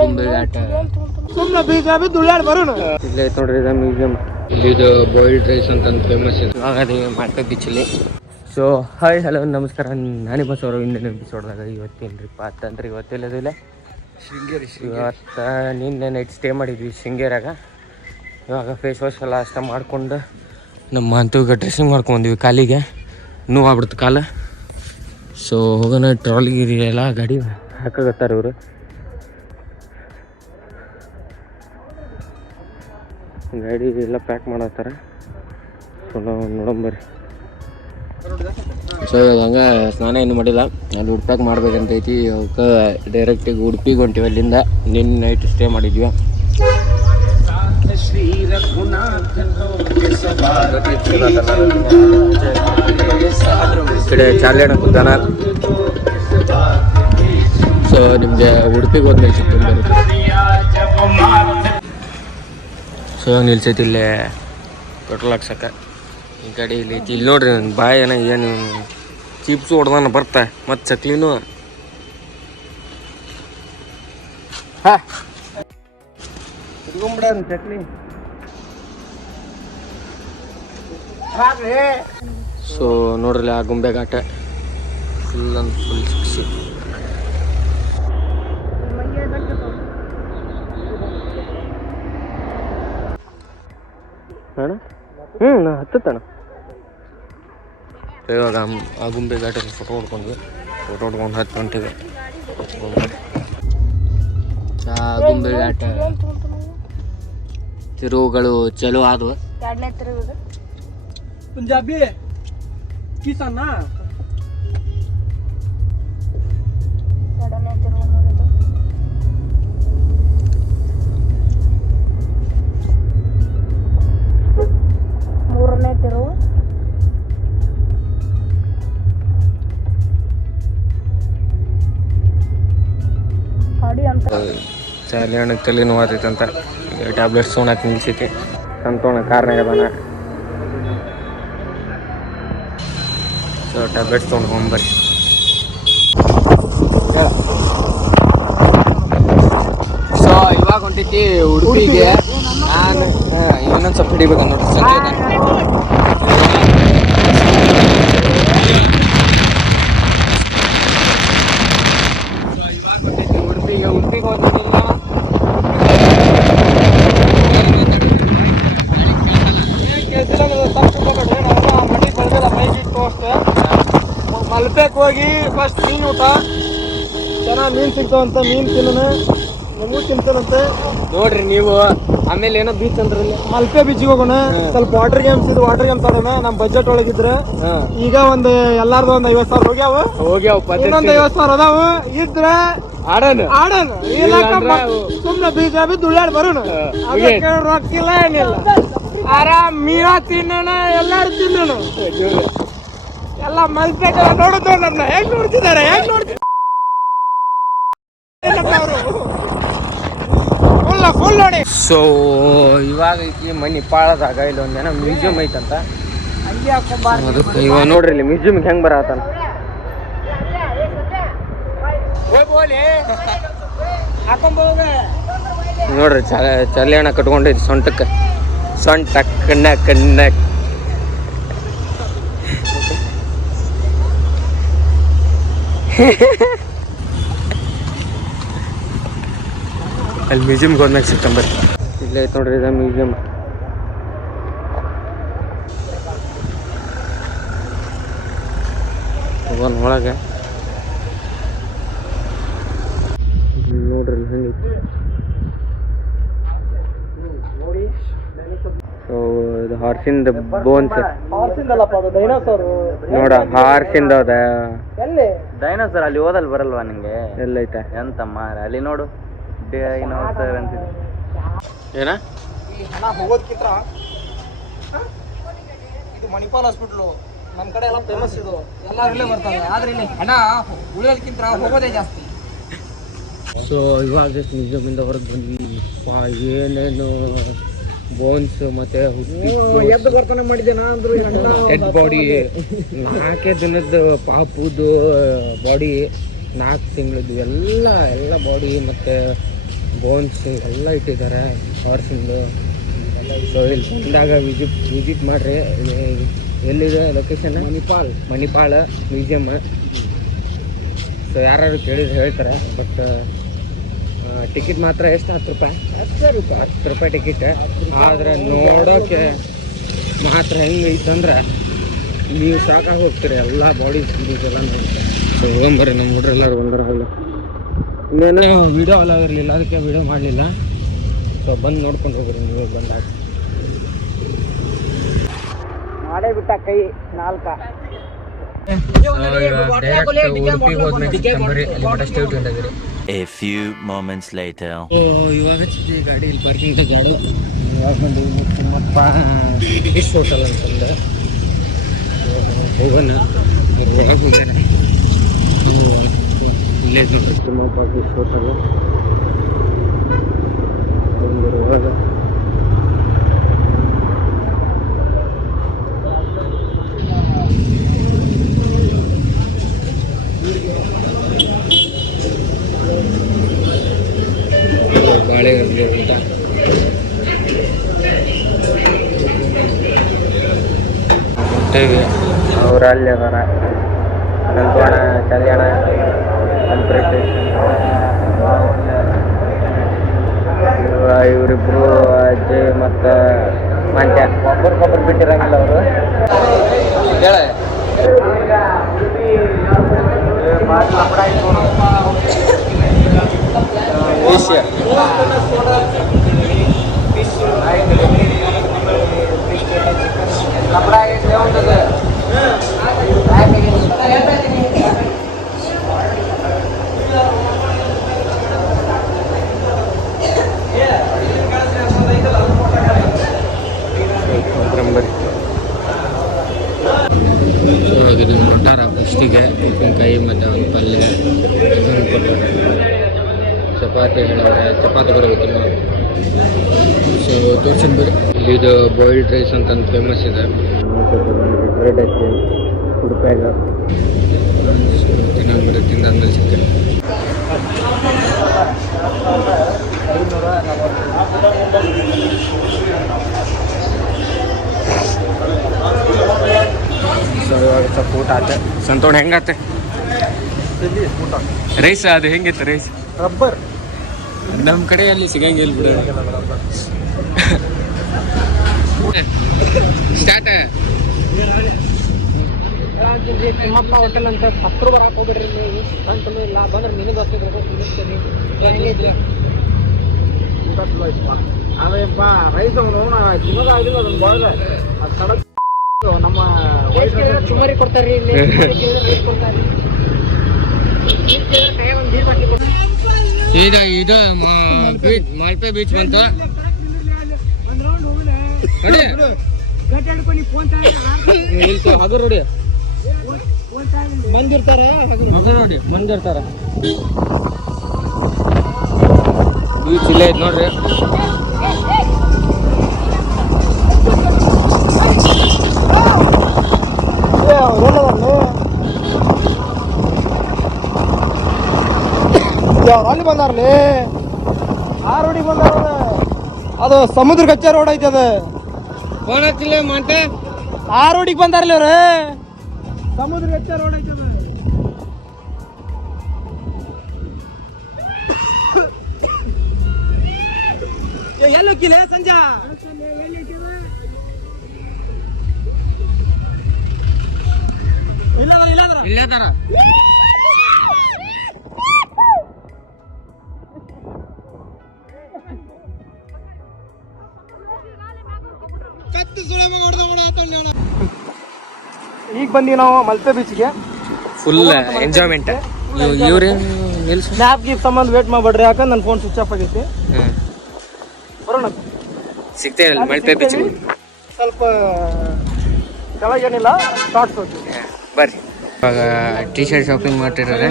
ಗುಂಬೆ ಘಾಟ ಸುಮ್ಮನೆ ಬೀಜ ಬಿದ್ದು ಉಳ್ಳಾಡಿ ಬರೋಣ. ಇಲ್ಲೇ ಐತೆ ನೋಡ್ರಿ ಇದು ಮ್ಯೂಸಿಯಂ. ಇದು ಬಾಯ್ಲ್ಡ್ ರೈಸ್ ಅಂತ ಫೇಮಸ್ ಇದೆ. ಹಾಗಾದ್ರೆ ಮಾರ್ಕೆ ಬೀಚಲ್ಲಿ. ಸೊ ಹಾಯ್ ಹಲೋ ನಮಸ್ಕಾರ, ನಾನೇ ಬಸ್ ಅವರು ಹಿಂದಿನ ಎಪಿಸೋಡ್ದಾಗ ಇವತ್ತೇನ್ರಿಪ್ಪ ಅಂತಂದ್ರೆ ಇವತ್ತೆಲ್ಲದಿಲ್ಲ ಶೃಂಗೇರಿ. ಇವತ್ತು ನಿನ್ನೆ ನೈಟ್ ಸ್ಟೇ ಮಾಡಿದ್ವಿ ಶೃಂಗೇರಿಯಾಗ. ಇವಾಗ ಫೇಸ್ ವಾಶ್ ಎಲ್ಲ ಅಷ್ಟ ಮಾಡ್ಕೊಂಡು ನಮ್ಮ ಅಂತೂ ಡ್ರೆಸ್ಸಿಂಗ್ ಮಾಡ್ಕೊಂಡ್ವಿ. ಕಾಲಿಗೆ ನೋವು ಆಗ್ಬಿಡ್ತು ಕಾಲು. ಸೊ ಹೋಗೋಣ, ಟ್ರಾಲಿ ಎಲ್ಲ ಗಾಡಿ ಹಾಕಾಗತ್ತಾರೆ ಇವರು. ಗಾಡಿ ಎಲ್ಲ ಪ್ಯಾಕ್ ಮಾಡತ್ತಾರೆ. ಸೊ ನಾವು ನೋಡಂಬರಿ. ಸೊ ಇವಾಗ ಹಂಗೆ ಸ್ನಾನ ಏನು ಮಾಡಿಲ್ಲ, ಅಲ್ಲಿ ಉಡುಪ್ಯಾಗ ಮಾಡ್ಬೇಕಂತೈತಿ. ಅವಕ್ಕೆ ಡೈರೆಕ್ಟಿಗೆ ಉಡುಪಿಗೆ ಹೊಂಟಿವಿ. ಅಲ್ಲಿಂದ ನಿನ್ನೆ ನೈಟ್ ಸ್ಟೇ ಮಾಡಿದ್ವಿ. ಈ ಕಡೆ ಚಾರ್ಲಿ ಅಣ್ಣ ಕೂತಾನ. ಸೊ ನಿಮಗೆ ಉಡುಪಿಗೆ ಹೋದ್ ನಿಲ್ಸಿತ್ತು. ಸೊ ನಿಲ್ಸೈತಿ ಇಲ್ಲೇ ಪೆಟ್ರೋಲ್ ಹಾಕ್ಸಕ್ಕೆ. ಈ ಕಡೆ ಇಲ್ಲಿ ನೋಡ್ರಿ ನನ್ನ ಬಾಯಿ ಏನು ಚಿಪ್ಸು ಹೊಡ್ದಾನ ಬರ್ತಾ ಮತ್ತು ಚಕ್ಲಿನೂ. ಹಾ ಇಟ್ಕೊಂಬಿಡ ಚಕ್ಲಿ. ಸೊ ನೋಡ್ರಿ ಆ ಗುಂಬೆ ಘಾಟ ಫುಲ್ ಅಂದ್ ಫುಲ್ ಸಿಕ್ಸಿ. ಅಣ್ಣ ನಾ ಹತ್ತಣ. ಇವಾಗ ಆ ಗುಂಬೆ ಘಾಟಲ್ಲಿ ಫೋಟೋ ಹೊಡ್ಕೊಂಡ್ವಿ. ಫೋಟೋ ಹೊಡ್ಕೊಂಡು 10 ಗಂಟೆಗೆ ಗುಂಬೆ ಘಾಟ ತಿರುವುಗಳು ಚಲೋ ಆದವು. ಪಂಜಾಬಿ ಕಿಸಾನ ಮೂರನೇ ತಿರುವು. ಚಾರ್ಲಿ ಹಣ್ಣಕ್ಕೆ ತಲೆ ನೋವು ಆತೈತಂತ ಟ್ಯಾಬ್ಲೆಟ್ಸ್ ತೊಗೊಳಕ್ಕೆ ನಿಲ್ಸೈತಿ. ಸಂತೋಣ ಕಾರ್ನಾಗ ಅದಾನ. So tablets ತೊಗೊಂಡ್ಬರ್ರಿ. ಸೊ ಇವಾಗ ಹೊಂಟೈತಿ ಉಡುಪಿಗೆ. ನಾನು ಇನ್ನೊಂದು ಸ್ವಲ್ಪ ಹಿಡಿಬೇಕು ನೋಡ್ರಿ. ಸಂಜೆ ಉಡುಪಿಗೆ ಹೋದ್ಮೇಲೆ ಮಲ್ಪೆಗೆ ಹೋಗಿ ಫಸ್ಟ್ ಮೀನು ಊಟ ಚೆನ್ನಾಗಿ ಮೀನು ಸಿಗ್ತಾವಂತ. ಮೀನು ತಿನ್ನೋಣ, ನಮಗೂ ತಿಂತಾನಂತೆ ನೋಡ್ರಿ ನೀವು. ಆಮೇಲೆ ಏನೋ ಬೀಚ್ ಅಂದ್ರೆ ಮಲ್ಪೆ ಬೀಚಿಗೆ ಹೋಗೋಣ. ಸ್ವಲ್ಪ ವಾಟರ್ ಗೇಮ್ಸ್ ಇದು, ವಾಟರ್ ಗೇಮ್ಸ್ ಆಡೋಣ. ನಮ್ಮ ಬಜೆಟ್ ಒಳಗಿದ್ರೆ ಈಗ ಒಂದು ಎಲ್ಲಾರ್ದು ಒಂದು 50,000 ಹೋಗ್ಯಾವ. ಇನ್ನೊಂದು 50,000 ಅದಾವ. ಇದ್ರೆ ಆಡೋಣ. ಸುಮ್ನೆ ಬೀಜ ಬಿದ್ದು ಉಳ್ಳಾಡಿ ಬರೋಣ. ರೊಕ್ಕಿಲ್ಲ ಏನಿಲ್ಲ, ಆರಾಮ್ ಮೀನ ತಿನ್ನೋಣ, ಎಲ್ಲಾರು ತಿನ್ನೋಣ. ಎಲ್ಲ ಮಲ್ಪೇಟ ನೋಡುದು. ನಮ್ನ ಹೆಂಗ್ ನೋಡ್ತಿದ್ದಾರೆ, ಹೆಂಗ್ ನೋಡ್ತಿದ್ದಾರೆ ಫುಲ್ ನೋಡಿ. ಸೊ ಇವಾಗ ಐತಿ ಮನಿ ಪಾಳದಾಗ ಇಲ್ಲೊಂದು ಏನೋ ಮ್ಯೂಸಿಯಂ ಐತಂತ. ಅದಕ್ಕೆ ಇವಾಗ ನೋಡ್ರಿ ಇಲ್ಲಿ ಮ್ಯೂಸಿಯಮ್ಗೆ ಹೆಂಗ್ ಬರತ್ತಾನ ನೋಡ್ರಿ. ಚಾರ್ಲಿ ಹಣ್ಣ ಕಟ್ಕೊಂಡೈತಿ ಸೊಂಟಕ್ಕೆ. ಸೊಂಟ ಕಣ್ಣ ಅಲ್ಲಿ ಮ್ಯೂಸಿಯಮ್ಗೆ ಹೋದ್ಮ್ಯಾಗ ಸಿಗ್ತಂಬರ್. ಇಲ್ಲೇ ಐತೆ ನೋಡ್ರಿ ಇದು ಮ್ಯೂಸಿಯಂ. ಹೋಗೋಣ ಒಳಗೆ. ನೋಡ್ರಿ ಹೆಂಗೈತಿ. ಸೊ ಇದು ಹಾರ್ಸಿಂದ ಬೋನ್ಸ್ ನೋಡ. ಹಾರ್ಸಿಂದ ಅದ ಡೈನೋಸರ್. ಅಲ್ಲಿ ಓದಲ್ ಬರಲ್ವಾ ನಿಂಗೆ? ಎಲ್ಲೈತೆ ಎಂತಮ್ಮ ಅಲ್ಲಿ ನೋಡು. ಡೈನೋಸರ್ ಅಂತಿದೆ. ಏನ ಹೋಗೋದಕ್ಕಿಂತ ಇದು ಮಣಿಪಾಲ್ ಹಾಸ್ಪಿಟ್ಲು ನಮ್ಮ ಕಡೆ ಎಲ್ಲ ಫೇಮಸ್. ಇದು ಎಲ್ಲರೂ ಇಲ್ಲೇ ಬರ್ತಾರೆ. ಆದ್ರೆ ಇಲ್ಲಿ ಹಣ ಉಳಿಯೋದಕ್ಕಿಂತ ಹೋಗೋದೇ ಜಾಸ್ತಿ. ಸೊ ಇವಾಗ ಜಸ್ಟ್ ಮ್ಯೂಸಿಯಮಿಂದ ಹೊರಗೆ ಬಂದ್ವಿ. ಏನೇನು ಬೋನ್ಸ್ ಮತ್ತೆ ಎದ್ದು ಬರ್ತನೆ ಮಾಡಿದ್ದೆ ನಾ ಅಂದ್ರೆ ಡೆಡ್ ಬಾಡಿ. 4 ದಿನದ ಪಾಪುದು ಬಾಡಿ 4 ತಿಂಗಳದ್ದು ಎಲ್ಲ ಬಾಡಿ ಮತ್ತು ಬೋನ್ಸ್ ಎಲ್ಲ ಇಟ್ಟಿದ್ದಾರೆ ಹಾರ್ಸಿಂದು. ಸೊ ಇಲ್ಲಿ ಬಂದಾಗ ವಿಸಿಟ್ ಮಾಡಿರಿ. ಎಲ್ಲಿದೆ ಲೊಕೇಶನ್? ಮಣಿಪಾಲ್ ಮ್ಯೂಸಿಯಮ್. ಸೊ ಯಾರು ಕೇಳಿದ್ರೆ ಹೇಳ್ತಾರೆ. ಬಟ್ ಟಿಕೆಟ್ ಮಾತ್ರ ಎಷ್ಟು? 10 ರೂಪಾಯಿ. 10 ರೂಪಾಯಿ ಟಿಕೆಟ್. ಆದರೆ ನೋಡೋಕ್ಕೆ ಮಾತ್ರ ಹೆಂಗೆ ಐತಂದ್ರೆ ನೀವು ಸಾಕಾಗಿ ಹೋಗ್ತೀರಿ. ಎಲ್ಲ ಬಾಡಿ ಎಲ್ಲ ನೋಡಿ. ಸೊ ಹೋಗಂಬರ್ರಿ, ನಮ್ಮ ಹುಡ್ರೆಲ್ಲರೂ ಬಂದರಲ್ಲ. ಇನ್ನೇನು ವೀಡಿಯೋ ಅಲ್ಲ ಇರಲಿಲ್ಲ, ಅದಕ್ಕೆ ವೀಡಿಯೋ ಮಾಡಲಿಲ್ಲ. ಸೊ ಬಂದು ನೋಡ್ಕೊಂಡು ಹೋಗ್ರಿ ನೀವು ಬಂದಾಗ. ಮಾಡೇ ಬಿಟ್ಟ ಕೈ 4. A few moments later. ಇವಾಗ ಗಾಡಿ ಇಲ್ಲಿ ಪಾರ್ಕಿಂಗ್ ಗಾಡಿ ಇವಾಗ ಬಂದು ತಿಮ್ಮಪ್ಪ ಫಿಶ್ ಹೋಟೆಲ್ ಅಂತಂದ ಹೋಗೋಣ. ಇಲ್ಲೇ ತಿಮ್ಮಪ್ಪ ಫಿಶ್ ಹೋಟೆಲ್ ಇವಾಗ ಬಾಳೆಗಂಬಿ ಅಂತ ಹೊಂಟೇವಿ. ಅವ್ರು ಅಲ್ಲಿ ಅದಾರ, ಸಂತೋಣ, ಕಲ್ಯಾಣ, ಸಂಪ್ರೀತಿ. ಇವರಿಬ್ರು ಅಜ್ಜಯ್ ಮತ್ತು ಮಂಚ ಒಬ್ಬರಿಗೊಬ್ಬರು ಬಿಟ್ಟಿರಂಗಿಲ್ಲ ಅವರು. ಹೇಳ ಕೊಟ್ಟಾರ ಫಸ್ಟಿಗೆ ಉಪ್ಪಿನಕಾಯಿ ಮತ್ತು ಒಂದು ಪಲ್ಯ ಕೊಟ್ಟಾರ. ಚಪಾತಿ ಹೇಳವ್ರೆ, ಚಪಾತಿ ಬರಬೇಕಲ್ಲ. ಸೊ ತೋರ್ಸಿದ್ ಬಿಡಿ. ಇದು ಬಾಯ್ಲ್ಡ್ ರೈಸ್ ಅಂತಂದು ಫೇಮಸ್ ಇದೆ. ರೆಡ್ ಐತಿ ರೂಪಾಯಿಗೆ ತಿನ್ನೋದು ತಿಂದಾದ್ಮೇಲೆ ಸಿಗ್ತೇನೆ. ಸೊ ಇವಾಗ ಸ್ವಲ್ಪ ಊಟ ಆಯ್ತು. ಸಂತೋಣ ಹೆಂಗಾತೆ ರೈಸ್? ಅದು ಹೆಂಗಿತ್ತು ರೈಸ್? ರಬ್ಬರ್ ನಮ್ಮ ಕಡೆ ಅಲ್ಲಿ ಸಿಗಂಗಿಲ್ಲ ಬಿಡು. ಸ್ಟಾರ್ಟ್. ತಿಮ್ಮಪ್ಪ ಹೋಟೆಲ್ ಅಂತ ಹತ್ರ ಬರಕ್ಕೆ ಹೋಗ್ಬಿಡ್ರಿ. ನೀವು ಇಲ್ಲ ಬಂದ್ರೆ ನಿನಗೆ ಅದೇಪ್ಪ ರೈಸ್ ತಿನ್ನೋದಾಗಿಲ್ಲ ಅದನ್ನ ಬಾಯ್ಲೆ ಅದು ಕಡಕ್ ನಮ್ಮ ಚುಮರಿ ಕೊಡ್ತಾರ್ರಿ. ಇಲ್ಲಿ ರೈಸ್ ಕೊಡ್ತಾರೆ. ಇದು ಮಾಲ್ಪೆ ಬೀಚ್ ಬಂತು ಹಗರ್ ನೋಡಿ ಬಂದಿರ್ತಾರ ನೋಡಿ ಬಂದಿರ್ತಾರ. ಬೀಚ್ ಇಲ್ಲೇ ಐತೆ ನೋಡ್ರಿ. ಅಲ್ಲಿ ಬಂದಾರ್ಲಿ ಆ ರೋಡಿಗೆ ಬಂದಾರ. ಅದು ಸಮುದ್ರ ಕಚ್ಚೆ ರೋಡ್ ಐತೆ. ಅದು ಫೋನ್ ಹಚ್ಚಿಲ್ಲ ಮಾತೆ. ಆ ರೋಡಿಗೆ ಬಂದಾರ್ಲಿ ಅವ್ರೆ. ಸಮುದ್ರ ಕಚ್ಚೆ ರೋಡ್ ಐತೆ. ಎಲ್ಲೋಕಿಲ್ಲ ಸಂಜಾ ಇಲ್ಲದಾರ. ಈಗ ಬಂದೀವಿ ನಾವು ಮಲ್ಪೆ ಬೀಚ್ಗೆ. Full enjoyment. ಇವ್ರೆ ಸ್ನ್ಯಾಪ್ ಗೀಪ್ ಸಂಬಂಧ ವೇಟ್ ಮಾಡ್ಬೇಡ್ರಿ, ಯಾಕಂದ್ರೆ ನನ್ನ ಫೋನ್ ಸ್ವಿಚ್ ಆಫ್ ಆಗೈತಿ. ಬರೋಣ, ಸಿಗ್ತೇವೆ ಮಲ್ಪೆ ಬೀಚ್. ಸ್ವಲ್ಪ ಕೆಳಗೇನಿಲ್ಲ, ಶಾರ್ಟ್ಸ್ ಹೋಗ್ತೀವಿ ಬರ್ರಿ. ಇವಾಗ ಟೀ ಶರ್ಟ್ ಶಾಪಿಂಗ್ ಮಾಡ್ತಿದ್ದಾರೆ.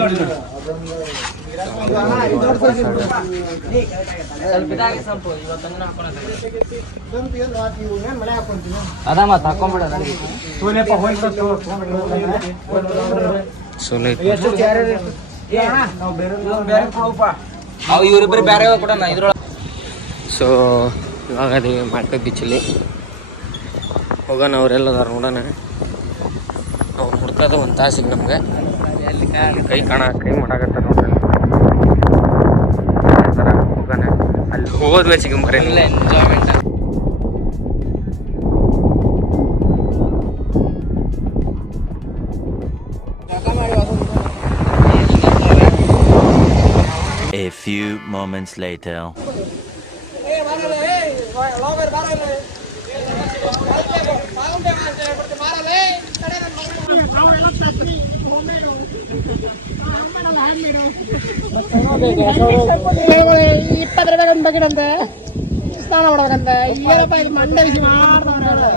ಇವ್ರಿಬ್ರು ಬೇರೆ ಕೊಡೋಣ ಇದ್ರೊಳಗೆ. ಸೊ ಇವಾಗ ಅದೀವಿ ಮಾಲ್ಪೆ ಬೀಚಲ್ಲಿ ಹೋಗೋಣ. ಅವರೆಲ್ಲದಾರ ನೋಡೋಣ. ನಾವು ಹುಡ್ಕೋದು ಒಂದು ತಾಸಿಗೆ ನಮ್ಗೆ ಕೈ ಮಾಡಾಕತ್ತ ನೋಡ್ರಿ. ಅದೇ ಥರ ಹೋಗೋಣ. ಅಲ್ಲಿ ಹೋದ್ಮೇಲೆ ಸಿಗಂಬರ ಇಲ್ಲ enjoyment. A few moments later. ಬಗ್ಗಿಡಂತೆ ಸ್ನಾನ ಮಾಡ್ಬೇಕಂತ ಏನಪ್ಪ ಇದು ಮಂಡೆ ಬಿಸಿ ಮಾಡ್ದವ್ರೆ.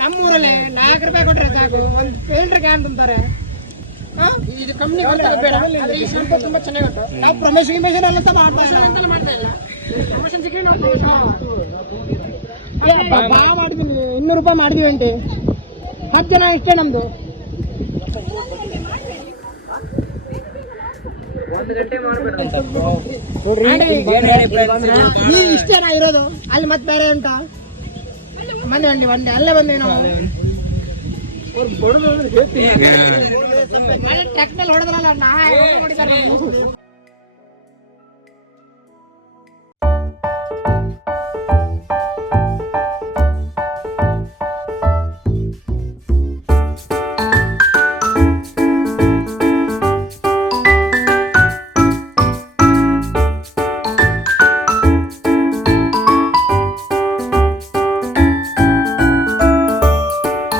ನಮ್ಮೂರಲ್ಲಿ 4 ರೂಪಾಯಿ ಕೊಟ್ರೆ ಸಾಕು ಒಂದು ಫಿಲ್ಟರ್ ಕ್ಯಾನ್ ತುಂಬ್ತಾರೆ. ಇದು ಕಂಪ್ನಿ ಬೇಡ, ಆದ್ರೆ ಈ ಶಾಂಪು ತುಂಬಾ ಚೆನ್ನಾಗಿ ಉಂಟು. ನಾವು ಪ್ರಮೋಷನ್ ಎಲ್ಲ ಮಾಡ್ತಾ ಇಲ್ಲ. ಪ್ರಮೋಷನ್ ಸಿಕ್ಕಿ ನಾವು ಬಾ ಮಾಡಿದೀನಿ. 200 ರೂಪಾಯಿ ಮಾಡಿದೀವಿ ಅಂತೆ. 10 ಜನ ಇಷ್ಟೇ ನಮ್ದು. ಇಷ್ಟೇನಾ ಇರೋದು? ಅಲ್ಲಿ ಮತ್ತೆ ಬೇರೆ ಉಂಟಾ? ಬಂದೆ ಅಲ್ಲೇ ಬಂದ್ವಿ ನಾವು. ಟ್ರ್ಯಾಕ್ಟರ್ ಹೊಡೆದ್ರಲ್ಲ ನಾ